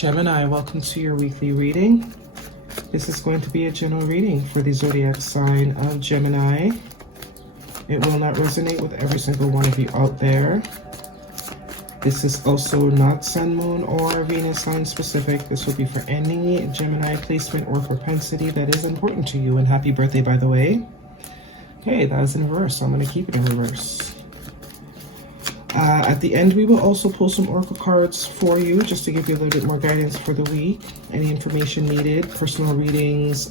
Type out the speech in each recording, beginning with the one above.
Gemini, welcome to your weekly reading. This is going to be a general reading for the zodiac sign of Gemini. It will not resonate with every single one of you out there. This is also not Sun, Moon, or Venus sign specific. This will be for any Gemini placement or propensity that is important to you. And happy birthday, by the way. Okay, that is in reverse, so I'm going to keep it in reverse. At the end, we will also pull some oracle cards for you, just to give you a little bit more guidance for the week. Any information needed, personal readings,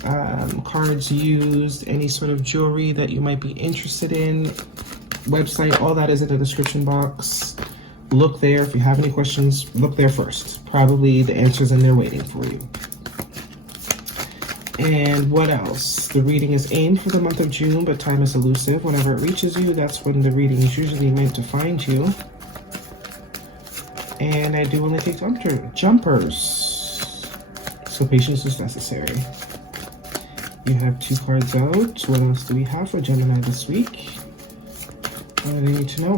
cards used, any sort of jewelry that you might be interested in, website, all that is in the description box. Look there. If you have any questions, look there first. Probably the answer's in there waiting for you. And what else? The reading is aimed for the month of June, but time is elusive. Whenever it reaches you, that's when the reading is usually meant to find you. And I do only take jumpers. So patience is necessary. You have 2 cards out. What else do we have for Gemini this week? What do they need to know?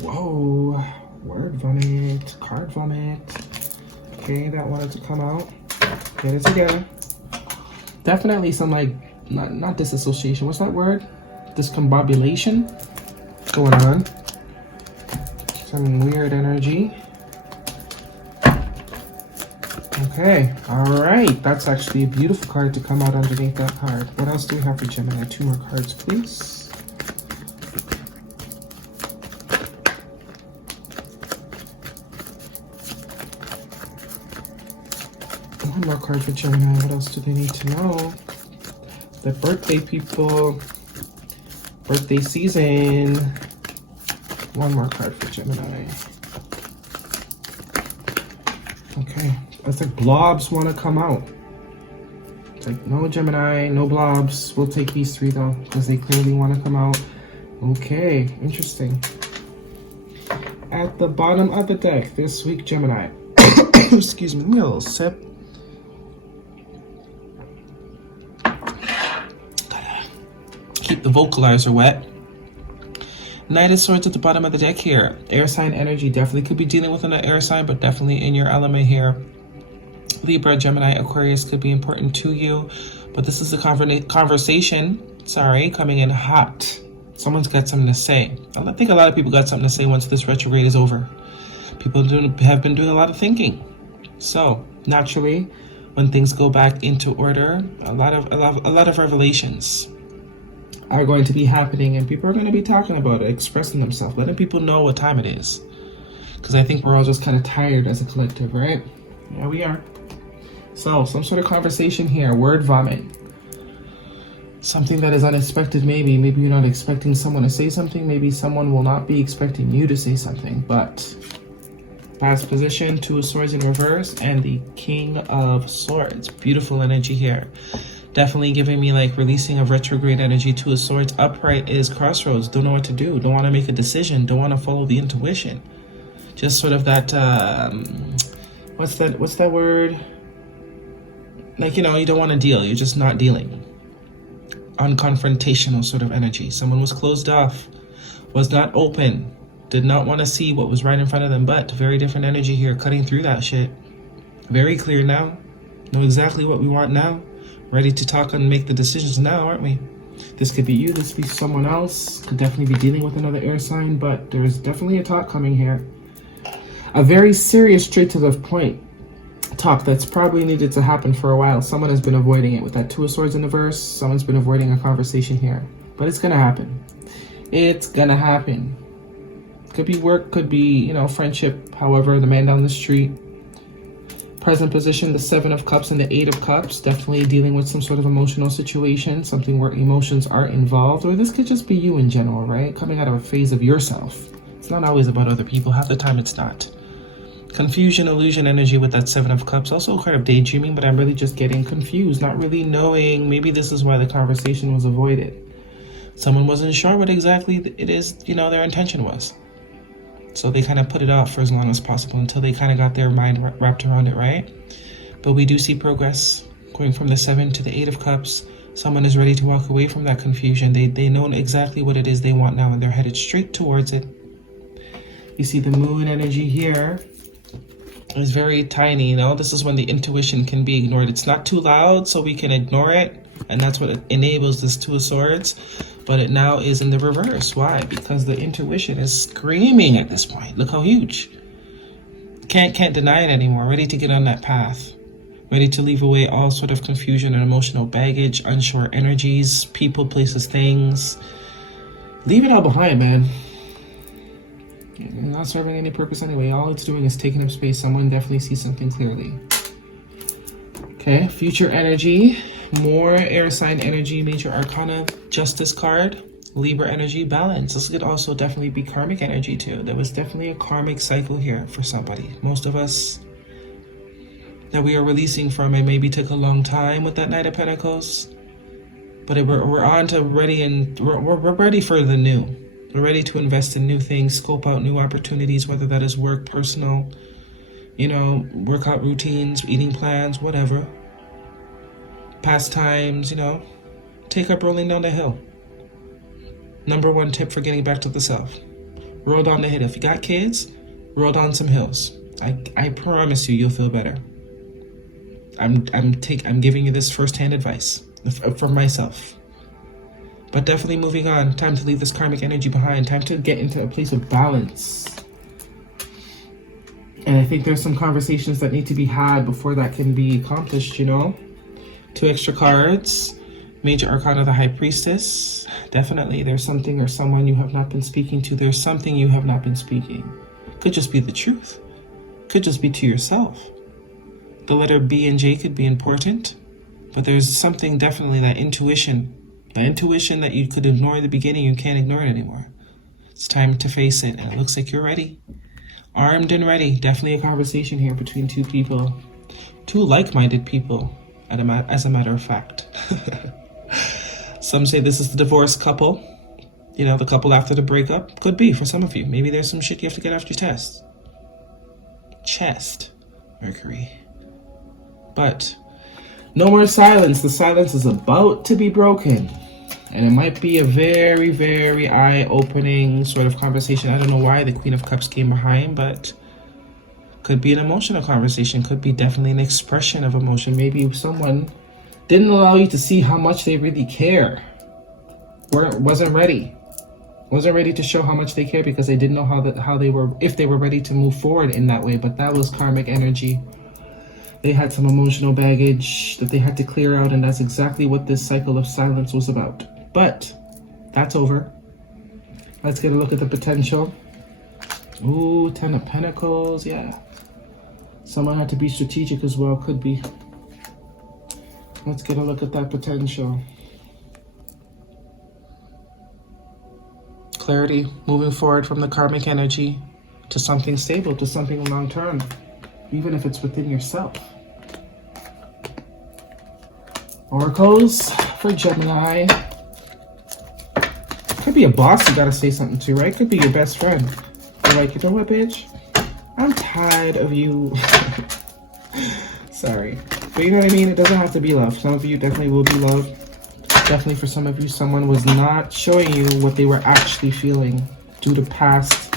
Whoa. Word vomit. Card vomit. Okay, that wanted to come out. Get it together. Definitely some not disassociation. What's that word? Discombobulation going on. Some weird energy. Okay, all right. That's actually a beautiful card to come out underneath that card. What else do we have for Gemini? 2 more cards, please. One more card for Gemini. What else do they need to know? The birthday people. Birthday season. One more card for Gemini. Okay. It's like blobs want to come out. It's like, no Gemini, no blobs. We'll take these 3 though, because they clearly want to come out. Okay. Interesting. At the bottom of the deck this week, Gemini. Excuse me. A little sip. Keep the vocalizer wet. Knight of Swords at the bottom of the deck here. Air sign energy. Definitely could be dealing with an air sign, but definitely in your element here. Libra, Gemini, Aquarius could be important to you. But this is a conversation, coming in hot. Someone's got something to say. I think a lot of people got something to say once this retrograde is over. People have been doing a lot of thinking. So, naturally, when things go back into order, a lot of revelations are going to be happening, and people are going to be talking about it, expressing themselves, letting people know what time it is. Because I think we're all just kind of tired as a collective, right? Yeah, we are. So, some sort of conversation here. Word vomit. Something that is unexpected, maybe. Maybe you're not expecting someone to say something. Maybe someone will not be expecting you to say something. But, past position, 2 of Swords in reverse, and the King of Swords. Beautiful energy here. Definitely giving me like releasing of retrograde energy. 2 of Swords. Upright is crossroads. Don't know what to do. Don't want to make a decision. Don't want to follow the intuition. Just sort of that, what's that word? Like, you don't want to deal. You're just not dealing. Unconfrontational sort of energy. Someone was closed off. Was not open. Did not want to see what was right in front of them. But very different energy here. Cutting through that shit. Very clear now. Know exactly what we want now. Ready to talk and make the decisions now, aren't we? This could be you, this could be someone else. Could definitely be dealing with another air sign, but there's definitely a talk coming here. A very serious, straight to the point talk that's probably needed to happen for a while. Someone has been avoiding it with that 2 of Swords in the verse. Someone's been avoiding a conversation here. But it's going to happen. It's going to happen. Could be work, could be, friendship. However, the man down the street. Present position, the 7 of Cups and the 8 of Cups. Definitely dealing with some sort of emotional situation, something where emotions are involved, or this could just be you in general, right? Coming out of a phase of yourself. It's not always about other people. Half the time it's not. Confusion, illusion energy with that 7 of Cups. Also kind of daydreaming, but I'm really just getting confused, not really knowing. Maybe this is why the conversation was avoided. Someone wasn't sure what exactly it is, their intention was. So they kind of put it off for as long as possible until they kind of got their mind wrapped around it, right? But we do see progress going from the 7 to the 8 of Cups. Someone is ready to walk away from that confusion. They know exactly what it is they want now, and they're headed straight towards it. You see the moon energy here. It's very tiny, you know. This is when the intuition can be ignored. It's not too loud, so we can ignore it, and that's what enables this Two of Swords. But it now is in the reverse. Why? Because the intuition is screaming at this point. Look how huge. Can't deny it anymore. Ready to get on that path. Ready to leave away all sort of confusion and emotional baggage, unsure energies, people, places, things. Leave it all behind, man. It's not serving any purpose anyway. All it's doing is taking up space. Someone definitely sees something clearly. Okay, future energy. More air sign energy, major arcana, justice card, Libra energy, balance. This could also definitely be karmic energy too. There was definitely a karmic cycle here for somebody. Most of us that we are releasing from, it maybe took a long time with that Knight of Pentacles, but we're on to ready, and we're ready for the new. We're ready to invest in new things, scope out new opportunities, whether that is work, personal, you know, workout routines, eating plans, whatever. Pastimes, you know, take up rolling down the hill. Number one tip for getting back to the self. Roll down the hill. If you got kids, roll down some hills. I promise you'll feel better. I'm giving you this first-hand advice from myself. But definitely moving on. Time to leave this karmic energy behind. Time to get into a place of balance. And I think there's some conversations that need to be had before that can be accomplished, you know? 2 extra cards. Major Arcana, the High Priestess. Definitely there's something or someone you have not been speaking to. There's something you have not been speaking. Could just be the truth. Could just be to yourself. The letter B and J could be important. But there's something definitely, that intuition. The intuition that you could ignore in the beginning, you can't ignore it anymore. It's time to face it. And it looks like you're ready. Armed and ready. Definitely a conversation here between 2 people. 2 like-minded people. As a matter of fact. Some say this is the divorced couple. You know, the couple after the breakup. Could be for some of you. Maybe there's some shit you have to get off your chest. Mercury. But no more silence. The silence is about to be broken. And it might be a very, very eye-opening sort of conversation. I don't know why the Queen of Cups came behind, but could be an emotional conversation. Could be definitely an expression of emotion. Maybe someone didn't allow you to see how much they really care. Wasn't ready to show how much they care because they didn't know if they were ready to move forward in that way. But that was karmic energy. They had some emotional baggage that they had to clear out, and that's exactly what this cycle of silence was about. But that's over. Let's get a look at the potential. Ooh, 10 of Pentacles, yeah. Someone had to be strategic as well, could be. Let's get a look at that potential. Clarity, moving forward from the karmic energy to something stable, to something long-term, even if it's within yourself. Oracles for Gemini. Could be a boss you gotta say something to, right? Could be your best friend. You're like, you know what, bitch? I'm tired of you. Sorry. But you know what I mean? It doesn't have to be love. Some of you definitely will be loved. Definitely for some of you, someone was not showing you what they were actually feeling due to past,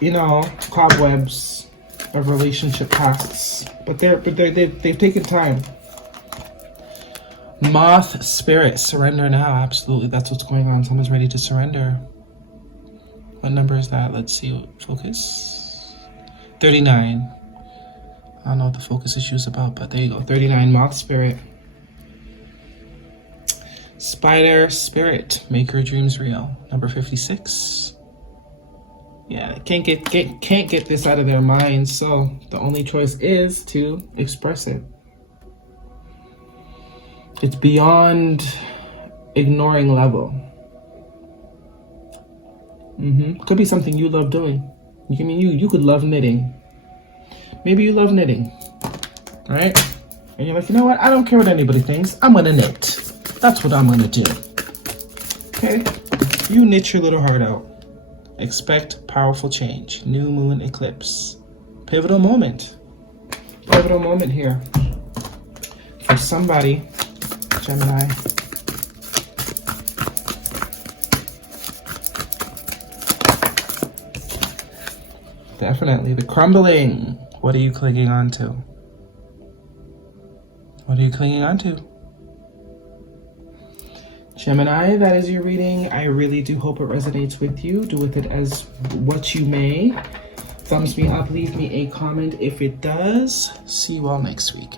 you know, cobwebs of relationship pasts. But they've taken time. Moth spirit, surrender now. Absolutely, that's what's going on. Someone's ready to surrender. What number is that? Let's see. Focus. 39. I don't know what the focus issue is about, but there you go. 39, moth spirit. Spider spirit, make your dreams real. Number 56. Yeah, can't get this out of their minds, so the only choice is to express it. It's beyond ignoring level. Could be something you love doing. You could love knitting. Maybe you love knitting, right? And you're like, you know what? I don't care what anybody thinks. I'm gonna knit. That's what I'm gonna do. Okay? You knit your little heart out. Expect powerful change. New moon eclipse. Pivotal moment. Pivotal moment here. For somebody, Gemini. Definitely. The crumbling. What are you clinging on to? What are you clinging on to? Gemini, that is your reading. I really do hope it resonates with you. Do with it as what you may. Thumbs me up, leave me a comment if it does. See you all next week.